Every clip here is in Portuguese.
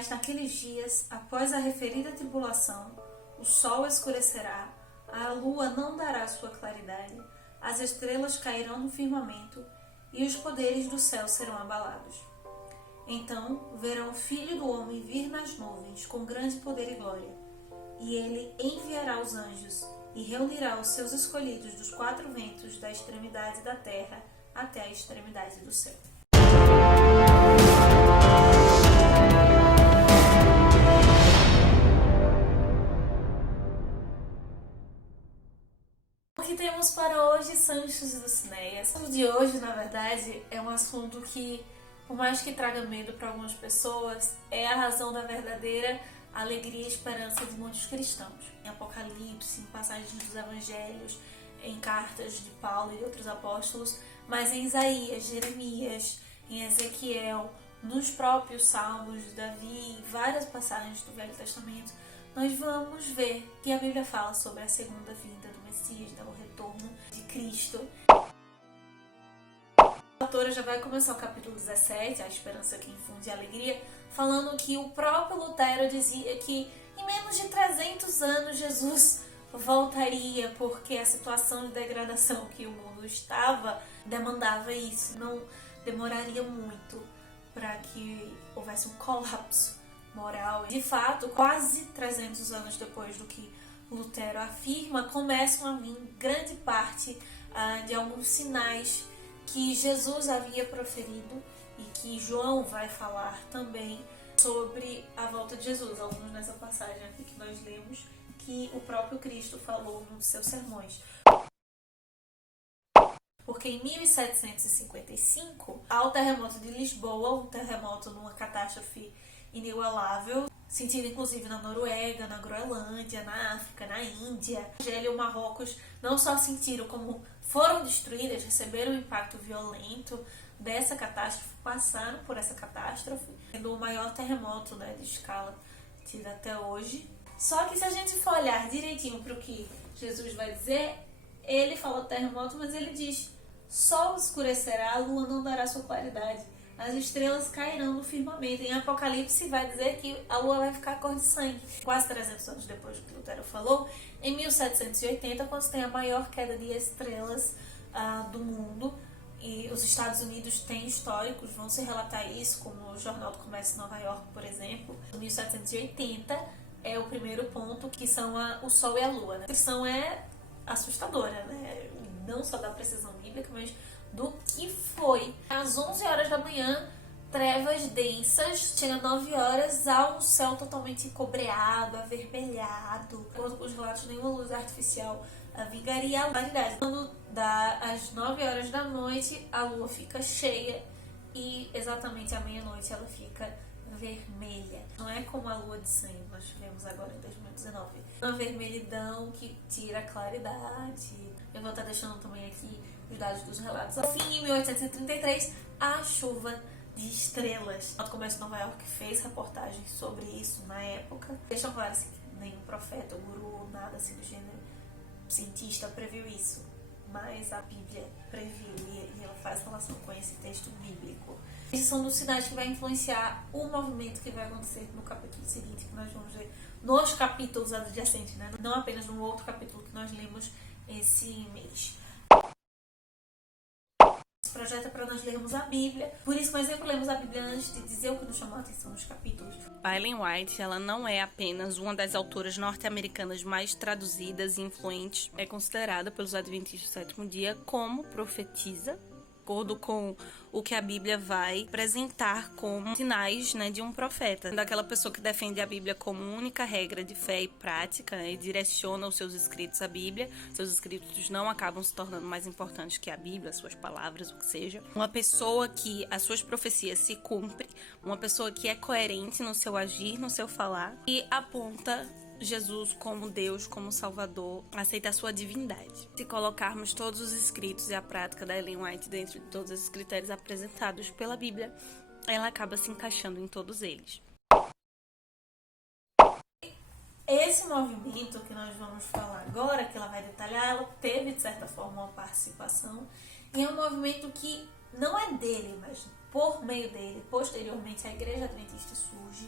Mas naqueles dias, após a referida tribulação, o sol escurecerá, a lua não dará sua claridade, as estrelas cairão no firmamento e os poderes do céu serão abalados. Então verão o Filho do Homem vir nas nuvens com grande poder e glória, e ele enviará os anjos e reunirá os seus escolhidos dos quatro ventos, da extremidade da terra até a extremidade do céu. O que temos para hoje, Sanchos e Dulcineias? O de hoje, na verdade, é um assunto que, por mais que traga medo para algumas pessoas, é a razão da verdadeira alegria e esperança de muitos cristãos. Em Apocalipse, em passagens dos Evangelhos, em cartas de Paulo e outros apóstolos, mas em Isaías, Jeremias, em Ezequiel, nos próprios Salmos de Davi e várias passagens do Velho Testamento, nós vamos ver que a Bíblia fala sobre a segunda vinda do Messias, o retorno de Cristo. A autora já vai começar o capítulo 17, a esperança que infunde alegria, falando que o próprio Lutero dizia que em menos de 300 anos Jesus voltaria, porque a situação de degradação que o mundo estava demandava isso. Não demoraria muito para que houvesse um colapso moral. De fato, quase 300 anos depois do que Lutero afirma, começam a vir grande parte de alguns sinais que Jesus havia proferido e que João vai falar também sobre a volta de Jesus. Alguns nessa passagem aqui que nós lemos, que o próprio Cristo falou nos seus sermões. Porque em 1755, há o terremoto de Lisboa, um terremoto numa catástrofe inigualável, sentido inclusive na Noruega, na Groenlândia, na África, na Índia. Argélia e o Marrocos não só sentiram como foram destruídas, receberam um impacto violento dessa catástrofe, passaram por essa catástrofe, sendo o maior terremoto, de escala tido até hoje. Só que se a gente for olhar direitinho para o que Jesus vai dizer, ele fala terremoto, mas ele diz: sol escurecerá, a lua não dará sua claridade, as estrelas cairão no firmamento. Em Apocalipse vai dizer que a lua vai ficar cor de sangue. Quase 300 anos depois do que Lutero falou, em 1780, quando se tem a maior queda de estrelas do mundo, e os Estados Unidos têm históricos, vão se relatar isso, como o Jornal do Comércio de Nova York, por exemplo. Em 1780 é o primeiro ponto, que são o Sol e a Lua. A descrição é assustadora, não só da precisão bíblica, mas do que foi. Às 11 horas da manhã, trevas densas, chega 9 horas, há um céu totalmente cobreado, avermelhado. Os relatos, nenhuma luz artificial vingaria a claridade. Quando dá às 9 horas da noite, a lua fica cheia e exatamente à meia-noite ela fica vermelha. Não é como a lua de sangue nós tivemos agora em 2019. Uma vermelhidão que tira a claridade. Eu vou estar deixando também aqui os dados dos relatos. Assim, em 1833, a chuva de estrelas. O Comércio de Nova York fez reportagens sobre isso na época. Deixa claro assim, que nenhum profeta, guru, nada assim do gênero, cientista previu isso. Mas a Bíblia previu e ela faz relação com esse texto bíblico. Esses são dos sinais que vai influenciar o movimento que vai acontecer no capítulo seguinte, que nós vamos ver nos capítulos adjacentes, não apenas no outro capítulo que nós lemos esse mês. Esse projeto é para nós lermos a Bíblia. Por isso, por exemplo, lemos a Bíblia antes de dizer o que nos chamou a atenção nos capítulos. Ellen White, ela não é apenas uma das autoras norte-americanas mais traduzidas e influentes. É considerada pelos adventistas do sétimo dia como profetisa, de acordo com o que a Bíblia vai apresentar como sinais, de um profeta. Daquela pessoa que defende a Bíblia como única regra de fé e prática, e direciona os seus escritos à Bíblia. Seus escritos não acabam se tornando mais importantes que a Bíblia, suas palavras, o que seja. Uma pessoa que as suas profecias se cumprem, uma pessoa que é coerente no seu agir, no seu falar, e aponta Jesus como Deus, como Salvador, aceita a sua divindade. Se colocarmos todos os escritos e a prática da Ellen White dentro de todos esses critérios apresentados pela Bíblia, ela acaba se encaixando em todos eles. Esse movimento que nós vamos falar agora, que ela vai detalhar, ela teve, de certa forma, uma participação, e é um movimento que não é dele, mas por meio dele, posteriormente, a Igreja Adventista surge,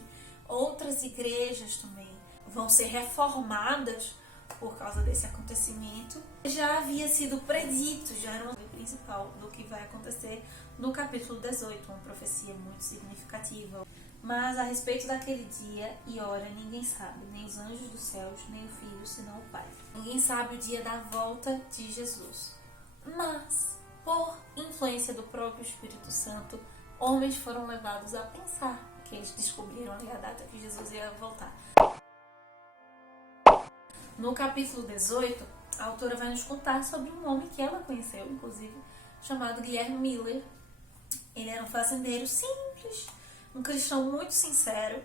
Outras igrejas também vão ser reformadas por causa desse acontecimento. Já havia sido predito, já era o principal do que vai acontecer no capítulo 18, uma profecia muito significativa. Mas a respeito daquele dia e hora ninguém sabe, nem os anjos dos céus, nem o Filho, senão o Pai. Ninguém sabe o dia da volta de Jesus. Mas, por influência do próprio Espírito Santo, homens foram levados a pensar que eles descobriram ali a data que Jesus ia voltar. No capítulo 18, a autora vai nos contar sobre um homem que ela conheceu, inclusive, chamado Guilherme Miller. Ele era um fazendeiro simples, um cristão muito sincero,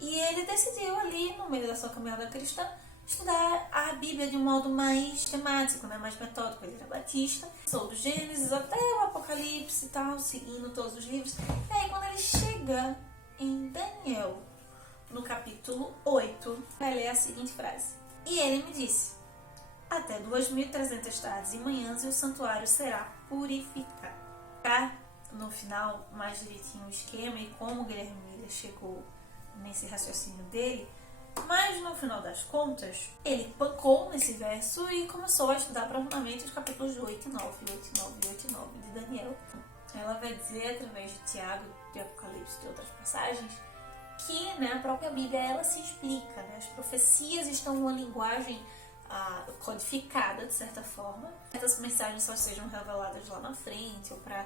e ele decidiu ali, no meio da sua caminhada cristã, estudar a Bíblia de um modo mais temático, né, mais metódico. Ele era batista, sou do Gênesis até o Apocalipse e tal, seguindo todos os livros. E aí, quando ele chega em Daniel, no capítulo 8, vai ler a seguinte frase: "E ele me disse, até 2.300 tardes e manhãs e o santuário será purificado." Cá, no final, mais direitinho o esquema e como o Guilherme Miller chegou nesse raciocínio dele, mas no final das contas, ele pancou nesse verso e começou a estudar profundamente os capítulos 8 e 9, 8 e 9 e 8 e 9 de Daniel. Ela vai dizer, através de Tiago, de Apocalipse e de outras passagens, que, né, a própria Bíblia ela se explica, né? As profecias estão numa linguagem codificada, de certa forma. Essas mensagens só sejam reveladas lá na frente, ou para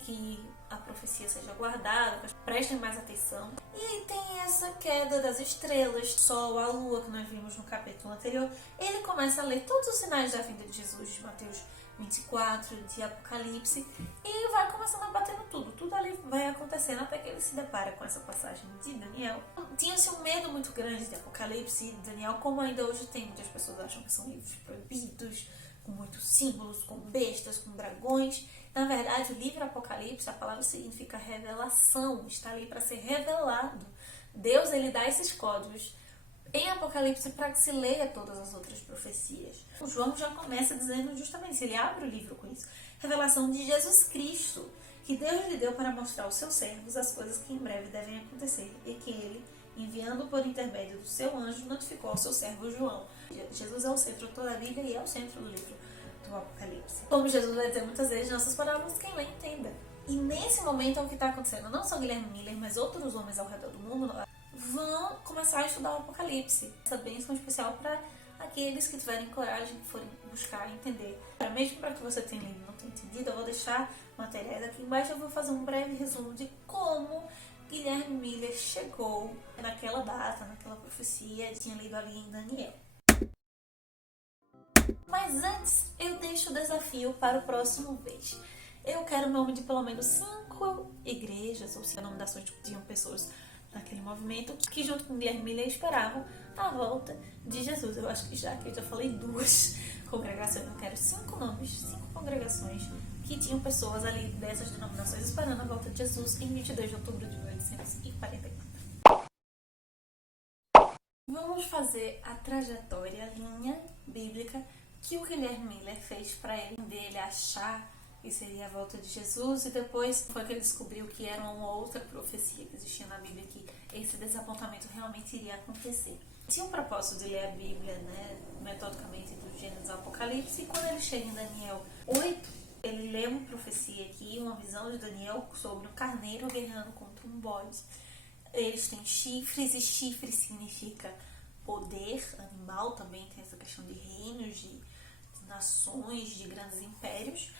que a profecia seja guardada, prestem mais atenção. E aí tem essa queda das estrelas, Sol, a Lua, que nós vimos no capítulo anterior. Ele começa a ler todos os sinais da vinda de Jesus, de Mateus 24, de Apocalipse, e vai começando a bater no tudo. Tudo ali vai acontecendo até que ele se depara com essa passagem de Daniel. Tinha-se um medo muito grande de Apocalipse e de Daniel, como ainda hoje tem. Muitas pessoas acham que são livros proibidos, com muitos símbolos, com bestas, com dragões. Na verdade, o livro Apocalipse, a palavra significa revelação, está ali para ser revelado. Deus, ele dá esses códigos em Apocalipse para que se leia todas as outras profecias. O João já começa dizendo justamente, ele abre o livro com isso, revelação de Jesus Cristo, que Deus lhe deu para mostrar aos seus servos as coisas que em breve devem acontecer, e que ele, enviando por intermédio do seu anjo, notificou ao seu servo João. Jesus é o centro de toda a Bíblia e é o centro do livro do Apocalipse. Como Jesus vai dizer muitas vezes, nossas parábolas, quem lê entenda. E nesse momento é o que está acontecendo. Não só Guilherme Miller, mas outros homens ao redor do mundo vão começar a estudar o Apocalipse. Essa bênção especial para aqueles que tiverem coragem, que forem buscar entender. Mesmo para que você tenha lido e não tenha entendido, eu vou deixar materiais aqui embaixo. Eu vou fazer um breve resumo de como Guilherme Miller chegou naquela data, naquela profecia, tinha lido ali em Daniel. Mas antes, eu deixo o desafio para o próximo vez. Eu quero o nome de pelo menos 5 igrejas, ou se denominações que tinham pessoas naquele movimento, que junto com Guilherme Miller esperavam a volta de Jesus. Eu acho que já falei 2 congregações, eu quero 5 nomes, 5 congregações que tinham pessoas ali dessas denominações esperando a volta de Jesus em 22 de outubro de 1844. Vamos fazer a trajetória, a linha bíblica que o Guilherme Miller fez para ele achar que seria a volta de Jesus, e depois foi que ele descobriu que era uma outra profecia que existia na Bíblia, que esse desapontamento realmente iria acontecer. Tinha um propósito de ler a Bíblia, né, metodicamente do Gênesis ao Apocalipse, e quando ele chega em Daniel 8, ele lê uma profecia aqui, uma visão de Daniel sobre um carneiro guerreando contra um bode. Eles têm chifres, e chifre significa poder animal, também tem essa questão de reinos, de nações, de grandes impérios.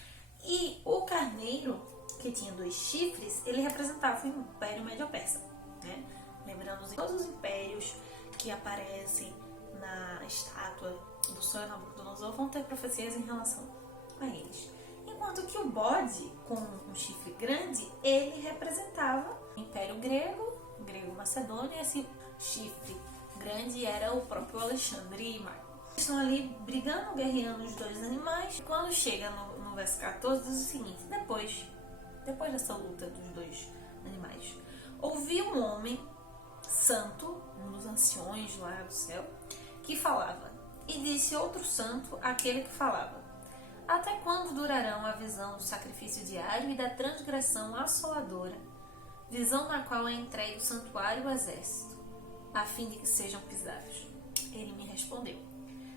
E o carneiro, que tinha 2 chifres, ele representava o Império Médio-Persa, né? Lembrando todos os impérios que aparecem na estátua do sonho Nabucodonosor vão ter profecias em relação a eles. Enquanto que o bode, com um chifre grande, ele representava o Império Grego-Macedônio, e esse chifre grande era o próprio Alexandre Magno. Eles estão ali brigando, guerreando os 2 animais. Quando chega no verso 14, diz o seguinte: depois dessa luta dos 2 animais, ouvi um homem santo, um dos anciões lá do céu, que falava, e disse outro santo, aquele que falava: até quando durarão a visão do sacrifício diário e da transgressão assoladora, visão na qual é entregue o santuário e o exército? a fim de que sejam pisados? Ele me respondeu: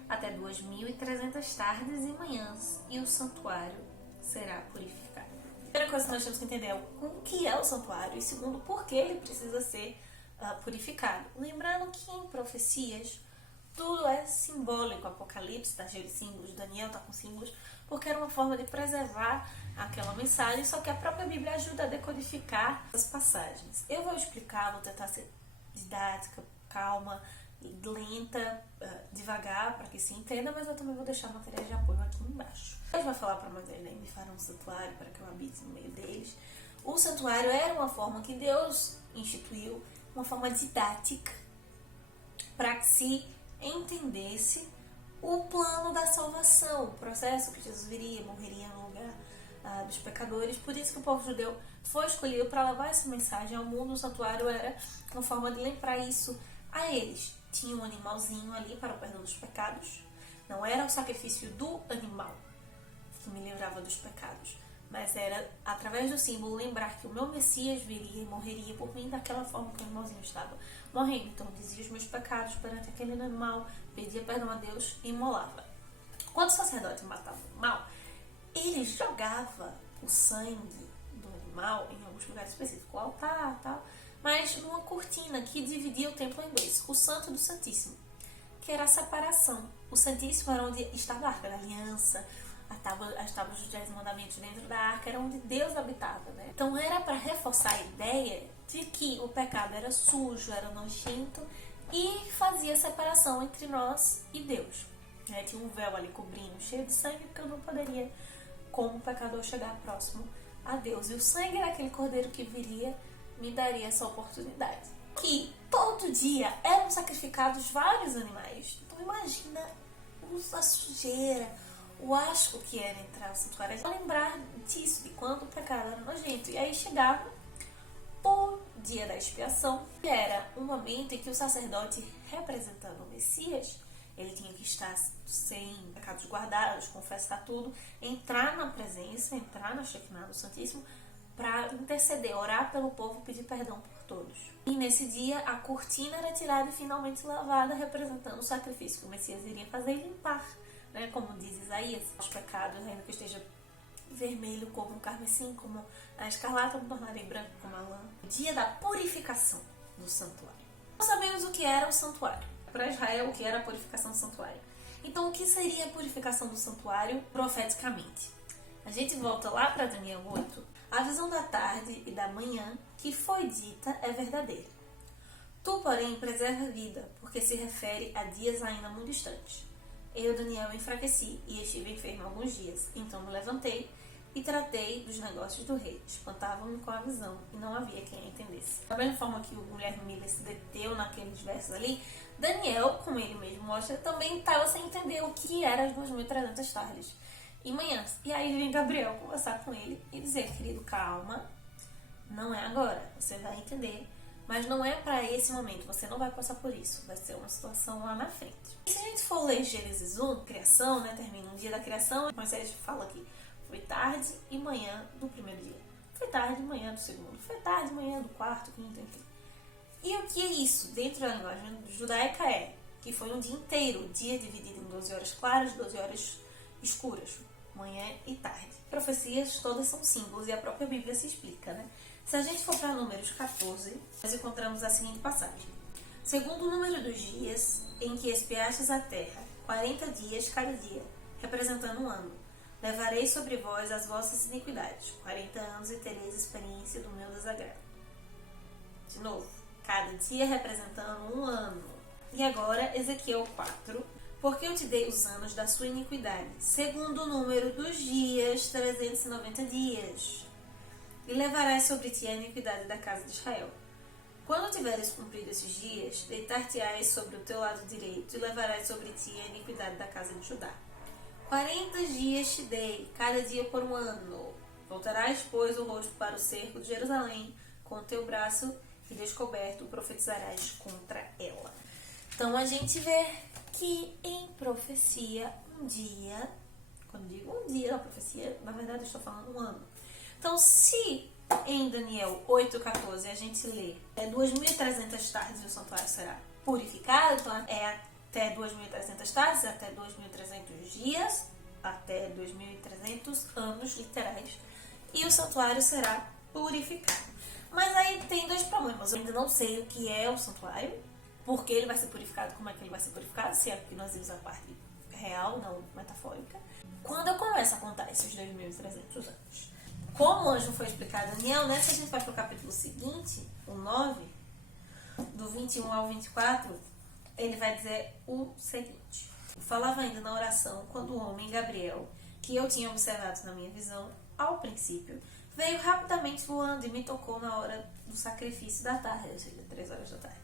até 2.300 tardes e manhãs, e o santuário será purificado. A primeira coisa que nós temos que entender é o que é o santuário e, segundo, por que ele precisa ser purificado. Lembrando que em profecias tudo é simbólico. Apocalipse está cheio de símbolos, Daniel está com símbolos, porque era uma forma de preservar aquela mensagem, só que a própria Bíblia ajuda a decodificar as passagens. Eu vou explicar, vou tentar ser didática, calma, lenta, devagar, para que se entenda, mas eu também vou deixar materiais de apoio aqui embaixo. Deus vai falar para Moisés, né? Me fará um santuário para que eu habite no meio deles. O santuário era uma forma que Deus instituiu, uma forma didática, para que se entendesse o plano da salvação, o processo que Jesus viria, morreria no lugar dos pecadores. Por isso que o povo judeu foi escolhido para levar essa mensagem ao mundo. O santuário era uma forma de lembrar isso a eles. Tinha um animalzinho ali para o perdão dos pecados. Não era o sacrifício do animal que me livrava dos pecados, mas era, através do símbolo, lembrar que o meu Messias viria e morreria por mim daquela forma que o animalzinho estava morrendo. Então, dizia os meus pecados perante aquele animal, pedia perdão a Deus e imolava. Quando o sacerdote matava o animal, ele jogava o sangue do animal em alguns lugares específicos, o altar e tal, mas numa cortina que dividia o templo em dois, o Santo do Santíssimo, que era a separação. O Santíssimo era onde estava a Arca da Aliança, as tábuas dos 10 mandamentos dentro da arca, era onde Deus habitava, né? Então era para reforçar a ideia de que o pecado era sujo, era nojento e fazia separação entre nós e Deus. Tinha um véu ali cobrindo, cheio de sangue, porque eu não poderia, como pecador, chegar próximo a Deus. E o sangue daquele cordeiro que viria me daria essa oportunidade. Que todo dia eram sacrificados vários animais. Então imagina a sujeira, o asco que era entrar no santuário. É lembrar disso, de quando o pecado era nojento. E aí chegava o dia da expiação, que era um momento em que o sacerdote, representando o Messias, ele tinha que estar sem pecados guardados, confessar tudo, entrar na presença, entrar na Shekinah do Santíssimo, para interceder, orar pelo povo, pedir perdão por todos. E nesse dia a cortina era tirada e finalmente lavada, representando o sacrifício que o Messias iria fazer e limpar, né? Como diz Isaías, os pecados, ainda que esteja vermelho como o carmesim, como a escarlata, me tornarei branco como a lã. O dia da purificação do santuário. Nós sabemos o que era o santuário. Para Israel, o que era a purificação do santuário. Então, o que seria a purificação do santuário profeticamente? A gente volta lá para Daniel 8. A visão da tarde e da manhã que foi dita é verdadeira. Tu, porém, preserva a vida, porque se refere a dias ainda muito distantes. Eu, Daniel, enfraqueci e estive enfermo alguns dias. Então me levantei e tratei dos negócios do rei. Espantavam-me com a visão e não havia quem a entendesse. Da mesma forma que o Guilherme Miller se deteu naqueles versos ali, Daniel, como ele mesmo mostra, também estava sem entender o que eram as 2.300 tardes e manhãs. E aí vem Gabriel conversar com ele e dizer: querido, calma, não é agora, você vai entender. Mas não é para esse momento, você não vai passar por isso. Vai ser uma situação lá na frente. E se a gente for ler Gênesis 1, criação, né? Termina um dia da criação, Moisés fala aqui: foi tarde e manhã do primeiro dia. Foi tarde e manhã do segundo. Foi tarde e manhã do quarto, quinto, enfim. E o que é isso? Dentro da linguagem judaica é que foi um dia inteiro. Dia dividido em 12 horas claras, 12 horas escuras. Manhã e tarde. Profecias todas são símbolos e a própria Bíblia se explica, né? Se a gente for para Números 14, nós encontramos a seguinte passagem: segundo o número dos dias em que espiastes a terra, 40 dias cada dia, representando um ano, levarei sobre vós as vossas iniquidades, 40 anos, e tereis experiência do meu desagrado. De novo, cada dia representando um ano. E agora, Ezequiel 4, porque eu te dei os anos da sua iniquidade, segundo o número dos dias, 390 dias. E levarás sobre ti a iniquidade da casa de Israel. Quando tiveres cumprido esses dias, deitar-te-ás sobre o teu lado direito e levarás sobre ti a iniquidade da casa de Judá. 40 dias te dei, cada dia por um ano. Voltarás, pois, o rosto para o cerco de Jerusalém, com o teu braço e descoberto profetizarás contra ela. Então a gente vê que em profecia, um dia, quando digo um dia na profecia, na verdade eu estou falando um ano. Então, se Em Daniel 8,14 a gente lê: 2.300 tardes e o santuário será purificado. Então é até 2.300 tardes, até 2.300 dias, até 2.300 anos literais. E o santuário será purificado. Mas aí tem dois problemas. Eu ainda não sei o que é o santuário, porque ele vai ser purificado, como é que ele vai ser purificado, se é que nós vimos a parte real, não metafórica. Quando eu começo a contar esses 2.300 anos, como o anjo foi explicado a Daniel, né? Se a gente vai para o capítulo seguinte, o 9, do 21 ao 24, ele vai dizer o seguinte: falava ainda na oração quando o homem Gabriel, que eu tinha observado na minha visão ao princípio, veio rapidamente voando e me tocou na hora do sacrifício da tarde, ou seja, 3 horas da tarde.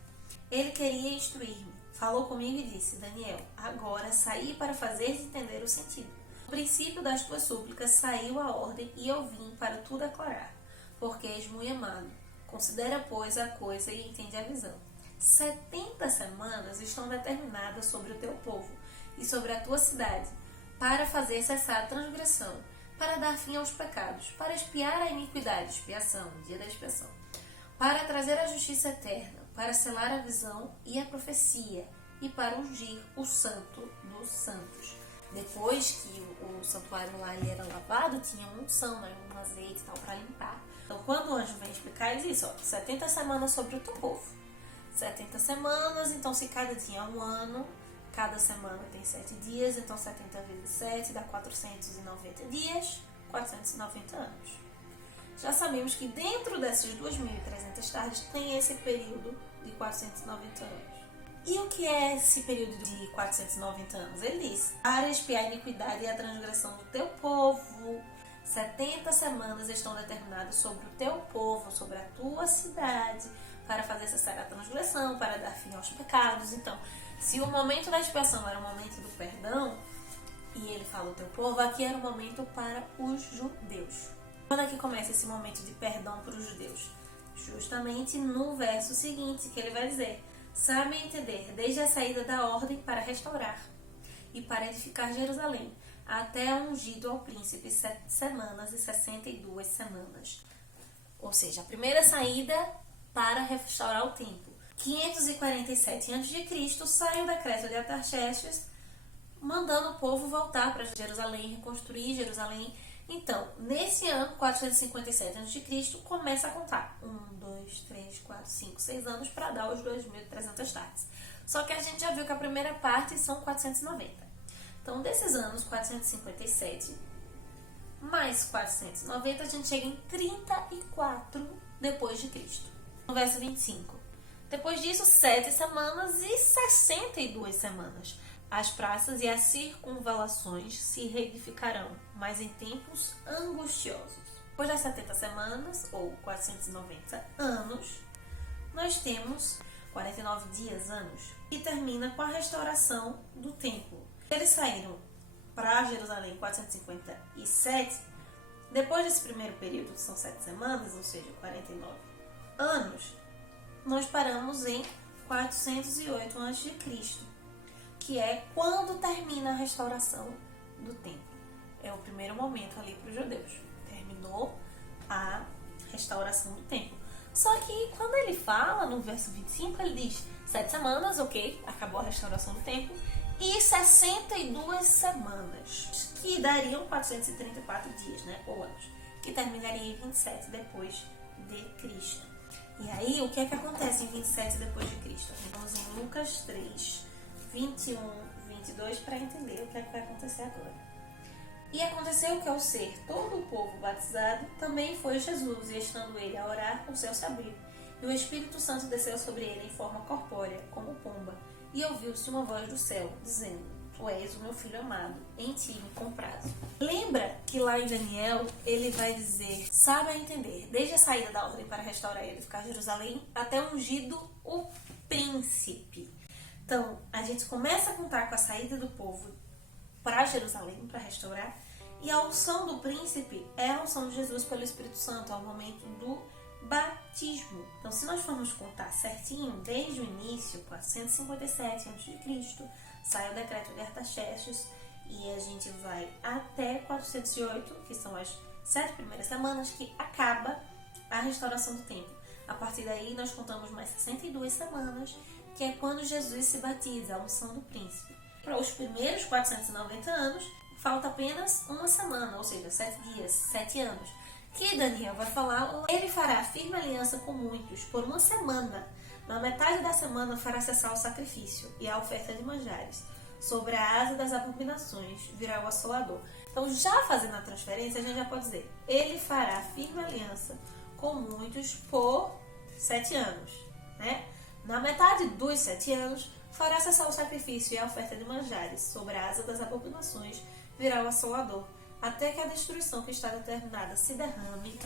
Ele queria instruir-me, falou comigo e disse: Daniel, agora saí para fazer entender o sentido. No princípio das tuas súplicas saiu a ordem e eu vim para tu declarar, porque és muito amado. Considera, pois, a coisa e entende a visão. 70 semanas estão determinadas sobre o teu povo e sobre a tua cidade, para fazer cessar a transgressão, para dar fim aos pecados, para expiar a iniquidade, expiação, dia da expiação, para trazer a justiça eterna, para selar a visão e a profecia, e para ungir o santo dos santos. Depois que o santuário lá ele era lavado, tinha unção, né, um azeite e tal para limpar. Então, quando o anjo vem explicar, ele diz: 70 semanas sobre o teu povo. 70 semanas, então se cada dia é um ano, cada semana tem 7 dias, então 70 vezes 7 dá 490 dias, 490 anos. Já sabemos que dentro dessas 2.300 tardes tem esse período de 490 anos. E o que é esse período de 490 anos? Ele diz: para expiar a iniquidade e a transgressão do teu povo. 70 semanas estão determinadas sobre o teu povo, sobre a tua cidade, para fazer cessar a transgressão, para dar fim aos pecados. Então, se o momento da expiação era o momento do perdão, e ele fala o teu povo, aqui era o momento para os judeus. Quando é que começa esse momento de perdão para os judeus? Justamente no verso seguinte, que ele vai dizer: sabem entender, desde a saída da ordem para restaurar e para edificar Jerusalém, até ungido ao príncipe 7 semanas e 62 semanas. Ou seja, a primeira saída para restaurar o templo. 547 a.C., sai o decreto de Artaxerxes, mandando o povo voltar para Jerusalém, reconstruir Jerusalém. Então, nesse ano, 457 a.C., começa a contar 1, 2, 3, 4, 5, 6 anos para dar os 2.300 tardes. Só que a gente já viu que a primeira parte são 490. Então, desses anos, 457 mais 490, a gente chega em 34 depois de Cristo. No verso 25. Depois disso, 7 semanas e 62 semanas. As praças e as circunvalações se reedificarão, mas em tempos angustiosos. Depois das 70 semanas, ou 490 anos, nós temos 49 dias, anos, que termina com a restauração do templo. Eles saíram para Jerusalém em 457. Depois desse primeiro período, que são 7 semanas, ou seja, 49 anos, nós paramos em 408 a.C., que é quando termina a restauração do templo. É o primeiro momento ali para os judeus. Terminou a restauração do templo. Só que quando ele fala no verso 25, ele diz 7 semanas, ok, acabou a restauração do templo, e 62 semanas, que dariam 434 dias, né, ou anos, que terminaria em 27 depois de Cristo. E aí, o que é que acontece em 27 depois de Cristo? Vamos em Lucas 3, 21, 22 para entender o que é que vai acontecer agora. E aconteceu que ao ser todo o povo batizado, também foi Jesus, e estando ele a orar, o céu se abriu, e o Espírito Santo desceu sobre ele em forma corpórea, como pomba, e ouviu-se uma voz do céu, dizendo: Tu és o meu filho amado, em ti me comprazo. Lembra que lá em Daniel, ele vai dizer: sabe a entender, desde a saída da ordem para restaurar e edificar Jerusalém, até ungido o príncipe. Então, a gente começa a contar com a saída do povo para Jerusalém, para restaurar, e a unção do príncipe é a unção de Jesus pelo Espírito Santo, é o momento do batismo. Então, se nós formos contar certinho, desde o início, 457 a.C., sai o decreto de Artaxerxes, e a gente vai até 408, que são as 7 primeiras semanas, que acaba a restauração do templo. A partir daí, nós contamos mais 62 semanas, que é quando Jesus se batiza, a unção do príncipe. Para os primeiros 490 anos, falta apenas uma semana, ou seja, 7 dias, 7 anos, que Daniel vai falar, ele fará firme aliança com muitos por uma semana. Na metade da semana fará cessar o sacrifício e a oferta de manjares. Sobre a asa das abominações virá o assolador. Então, já fazendo a transferência, a gente já pode dizer, ele fará firme aliança com muitos por 7 anos, né? Na metade dos 7 anos, fará cessar o sacrifício e a oferta de manjares. Sobre a asa das abominações virá o assolador, até que a destruição que está determinada se derrame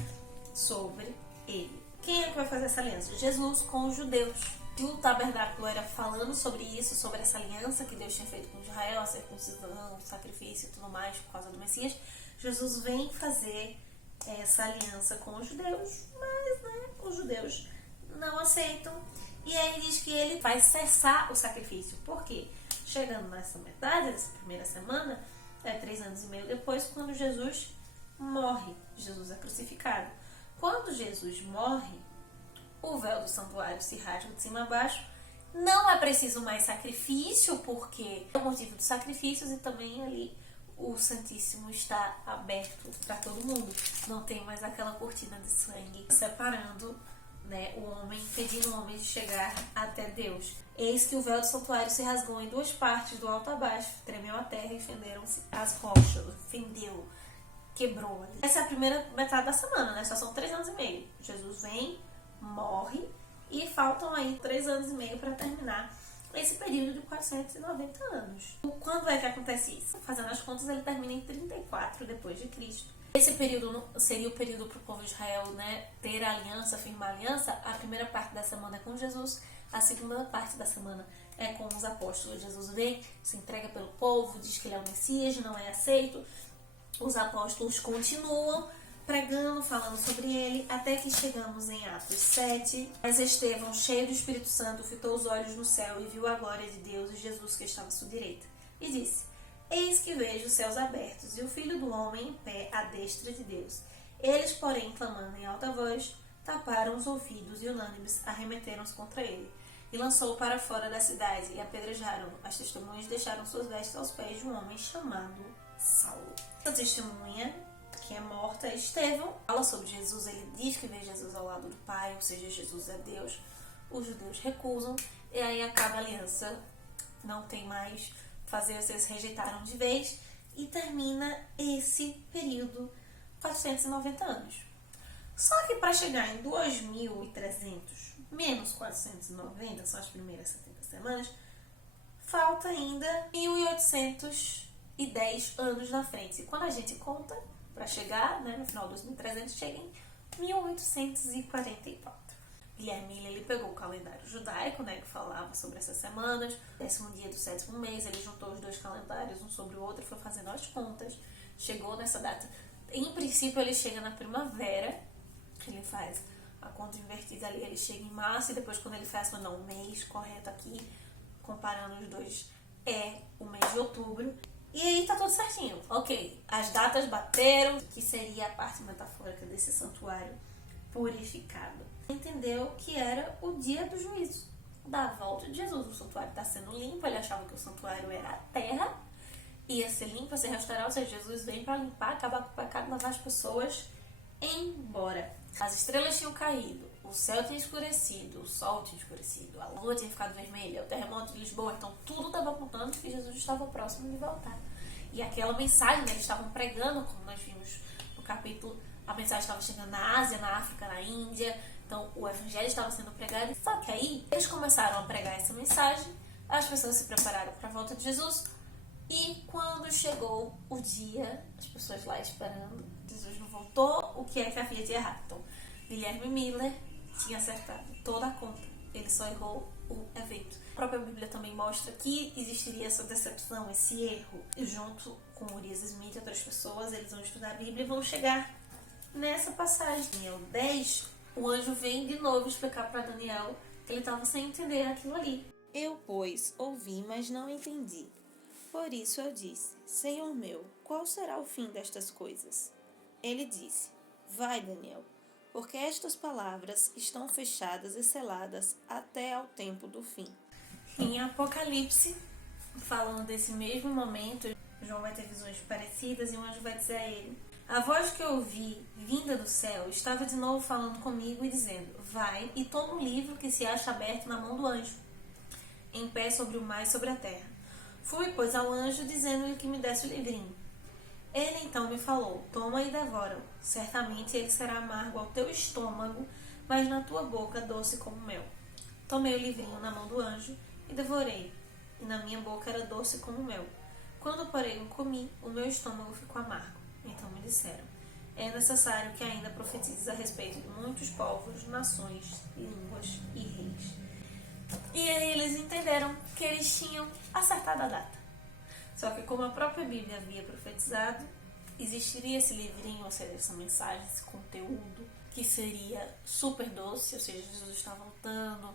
sobre ele. Quem é que vai fazer essa aliança? Jesus com os judeus. E o tabernáculo era falando sobre isso, sobre essa aliança que Deus tinha feito com Israel, a circuncisão, o sacrifício e tudo mais por causa do Messias. Jesus vem fazer essa aliança com os judeus, mas os judeus não aceitam. E aí diz que ele vai cessar o sacrifício. Por quê? Chegando nessa metade, dessa primeira semana, 3 anos e meio depois, quando Jesus morre. Jesus é crucificado. Quando Jesus morre, o véu do santuário se rasga de cima a baixo. Não é preciso mais sacrifício, porque é o motivo dos sacrifícios, e também ali o Santíssimo está aberto para todo mundo. Não tem mais aquela cortina de sangue separando, o homem, impedindo o homem de chegar até Deus. Eis que o véu do santuário se rasgou em 2 partes, do alto a baixo, tremeu a terra e fenderam-se as rochas. Fendeu, quebrou. Essa é a primeira metade da semana, Só são 3 anos e meio. Jesus vem, morre, e faltam aí 3 anos e meio para terminar esse período de 490 anos. Quando é que acontece isso? Fazendo as contas, ele termina em 34 depois de Cristo. Esse período seria o período para o povo de Israel, ter a aliança, firmar a aliança. A primeira parte da semana é com Jesus, a segunda parte da semana é com os apóstolos. Jesus vem, se entrega pelo povo, diz que ele é o Messias, não é aceito. Os apóstolos continuam pregando, falando sobre ele, até que chegamos em Atos 7. Mas Estevão, cheio do Espírito Santo, fitou os olhos no céu e viu a glória de Deus e Jesus que estava à sua direita. E disse: Eis que vejo os céus abertos e o Filho do Homem em pé à destra de Deus. Eles, porém, clamando em alta voz, taparam os ouvidos e unânimes arremeteram-se contra ele. E lançou-o para fora da cidade e apedrejaram-no. As testemunhas deixaram suas vestes aos pés de um homem chamado Saulo. A testemunha, que é morta, Estevão, fala sobre Jesus. Ele diz que vê Jesus ao lado do Pai, ou seja, Jesus é Deus. Os judeus recusam e aí acaba a aliança. Não tem mais fazer, vocês rejeitaram de vez, e termina esse período, 490 anos. Só que para chegar em 2300 menos 490, são as primeiras 70 semanas, falta ainda 1810 anos na frente. E quando a gente conta, para chegar, no final de 2300, chega em 1844. Guilherme ele pegou o calendário judaico, que falava sobre essas semanas, 10º dia do 7º mês, ele juntou os 2 calendários, um sobre o outro, foi fazendo as contas, chegou nessa data. Em princípio, ele chega na primavera, ele faz a conta invertida ali, ele chega em março, e depois quando ele faz o mês correto aqui, comparando os 2, é o mês de outubro. E aí tá tudo certinho, ok, as datas bateram, que seria a parte metafórica desse santuário purificado. Entendeu que era o dia do juízo, da volta de Jesus. O santuário está sendo limpo, ele achava que o santuário era a terra, ia ser limpo, ia ser restaurado, ou seja, Jesus vem para limpar, acabar com o pecado, levar as pessoas embora. As estrelas tinham caído, o céu tinha escurecido, o sol tinha escurecido, a lua tinha ficado vermelha, o terremoto de Lisboa, então tudo estava apontando que Jesus estava próximo de voltar. E aquela mensagem, eles estavam pregando, como nós vimos no capítulo, a mensagem estava chegando na Ásia, na África, na Índia. Então, o evangelho estava sendo pregado. Só que aí, eles começaram a pregar essa mensagem, as pessoas se prepararam para a volta de Jesus, e quando chegou o dia, as pessoas lá esperando, Jesus não voltou, o que é que havia de errado? Então, Guilherme Miller tinha acertado toda a conta, ele só errou o evento. A própria Bíblia também mostra que existiria essa decepção, esse erro. E junto com Urias Smith e outras pessoas, eles vão estudar a Bíblia e vão chegar nessa passagem. Daniel 10, o anjo vem de novo explicar para Daniel que ele estava sem entender aquilo ali. Eu, pois, ouvi, mas não entendi. Por isso eu disse: Senhor meu, qual será o fim destas coisas? Ele disse: Vai, Daniel, porque estas palavras estão fechadas e seladas até ao tempo do fim. Em Apocalipse, falando desse mesmo momento, João vai ter visões parecidas e um anjo vai dizer a ele: a voz que eu ouvi, vinda do céu, estava de novo falando comigo e dizendo: vai e toma o livro que se acha aberto na mão do anjo, em pé sobre o mar e sobre a terra. Fui, pois, ao anjo, dizendo-lhe que me desse o livrinho. Ele então me falou: toma e devora-o. Certamente ele será amargo ao teu estômago, mas na tua boca doce como mel. Tomei o livrinho na mão do anjo e devorei, e na minha boca era doce como mel. Quando, porém, o comi, o meu estômago ficou amargo. Então me disseram: é necessário que ainda profetizes a respeito de muitos povos, nações, línguas e reis. E aí eles entenderam que eles tinham acertado a data. Só que como a própria Bíblia havia profetizado, existiria esse livrinho, ou seja, essa mensagem, esse conteúdo, que seria super doce, ou seja, Jesus está voltando,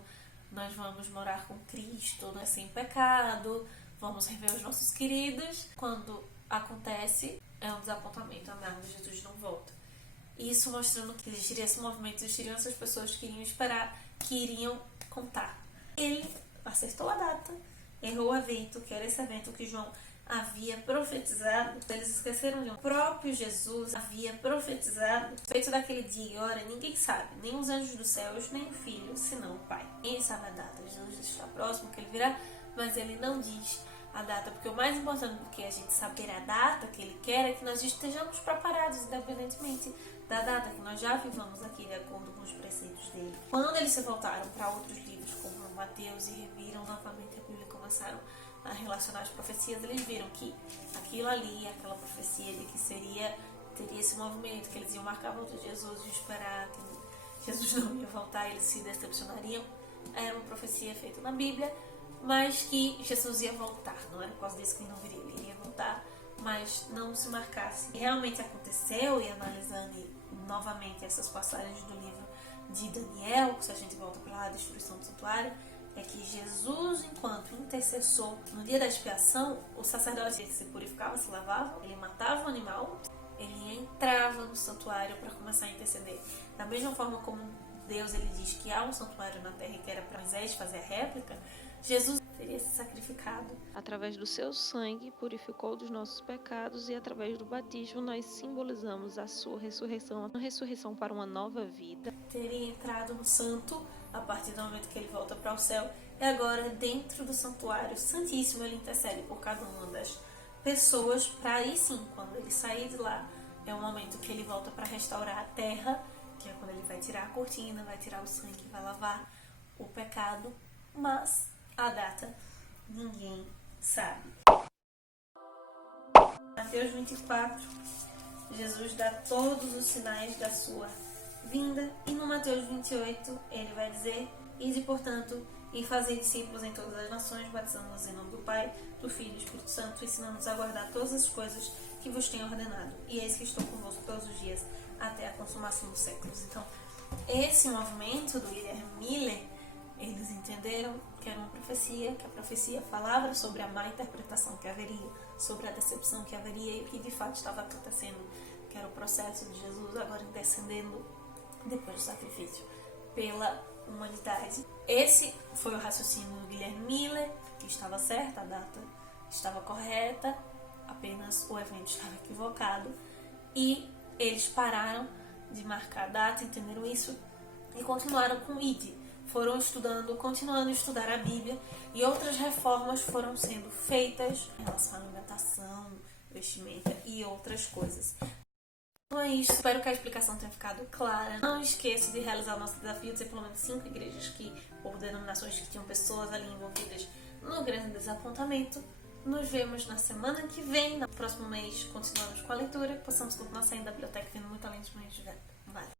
nós vamos morar com Cristo, né, sem pecado, vamos rever os nossos queridos. Quando acontece, é um desapontamento amargo, Jesus não volta. Isso mostrando que existiria esse movimento, existiriam essas pessoas que iriam esperar, que iriam contar. Ele acertou a data, errou o evento, que era esse evento que João havia profetizado. Eles esqueceram de um. O próprio Jesus havia profetizado a respeito daquele dia e hora. Ninguém sabe, nem os anjos dos céus, nem o Filho, senão o Pai. Ninguém sabe a data. Jesus está próximo, que ele virá, mas ele não diz a data, porque o mais importante do que a gente saber a data que ele quer é que nós estejamos preparados, independentemente da data, que nós já vivamos aqui de acordo com os preceitos dele. Quando eles se voltaram para outros livros, como Mateus, e reviram novamente a Bíblia, começaram a relacionar as profecias, eles viram que aquilo ali, aquela profecia de que teria esse movimento, que eles iam marcar a volta de Jesus e esperar que Jesus não ia voltar, eles se decepcionariam. Era uma profecia feita na Bíblia, mas que Jesus ia voltar. Não era por causa disso que ele não viria, ele iria voltar, mas não se marcasse. E realmente aconteceu, e analisando novamente essas passagens do livro de Daniel, se a gente volta para a destruição do santuário, é que Jesus, enquanto intercessor, no dia da expiação, o sacerdote que se purificava, se lavava, ele matava o animal, ele entrava no santuário para começar a interceder. Da mesma forma como Deus ele diz que há um santuário na terra que era para Moisés fazer a réplica, Jesus teria se sacrificado. Através do seu sangue, purificou dos nossos pecados, e através do batismo nós simbolizamos a sua ressurreição, a ressurreição para uma nova vida. Teria entrado no santo a partir do momento que ele volta para o céu, e agora dentro do santuário santíssimo ele intercede por cada uma das pessoas, para aí sim, quando ele sair de lá, é o momento que ele volta para restaurar a terra, que é quando ele vai tirar a cortina, vai tirar o sangue, vai lavar o pecado, mas a data ninguém sabe. Mateus 24, Jesus dá todos os sinais da sua vinda, e no Mateus 28 ele vai dizer: ide, portanto, e fazei discípulos em todas as nações, batizando-os em nome do Pai, do Filho e do Espírito Santo, ensinando-os a guardar todas as coisas que vos tenho ordenado, e eis que estou convosco todos os dias até a consumação dos séculos. Então, esse movimento do Guilherme Miller, eles entenderam que era uma profecia, que a profecia falava sobre a má interpretação que haveria, sobre a decepção que haveria, e o que de fato estava acontecendo, que era o processo de Jesus agora descendendo depois do sacrifício pela humanidade. Esse foi o raciocínio do Guilherme Miller, que estava certa, a data estava correta, apenas o evento estava equivocado, e eles pararam de marcar a data, entenderam isso e continuaram com o ID. Foram estudando, continuando a estudar a Bíblia, e outras reformas foram sendo feitas em relação à alimentação, vestimenta e outras coisas. Então é isso, espero que a explicação tenha ficado clara. Não esqueça de realizar o nosso desafio de ser pelo menos 5 igrejas ou denominações que tinham pessoas ali envolvidas no grande desapontamento. Nos vemos na semana que vem, no próximo mês continuamos com a leitura, que possamos continuar saindo da biblioteca vendo muito além de manhã de vento.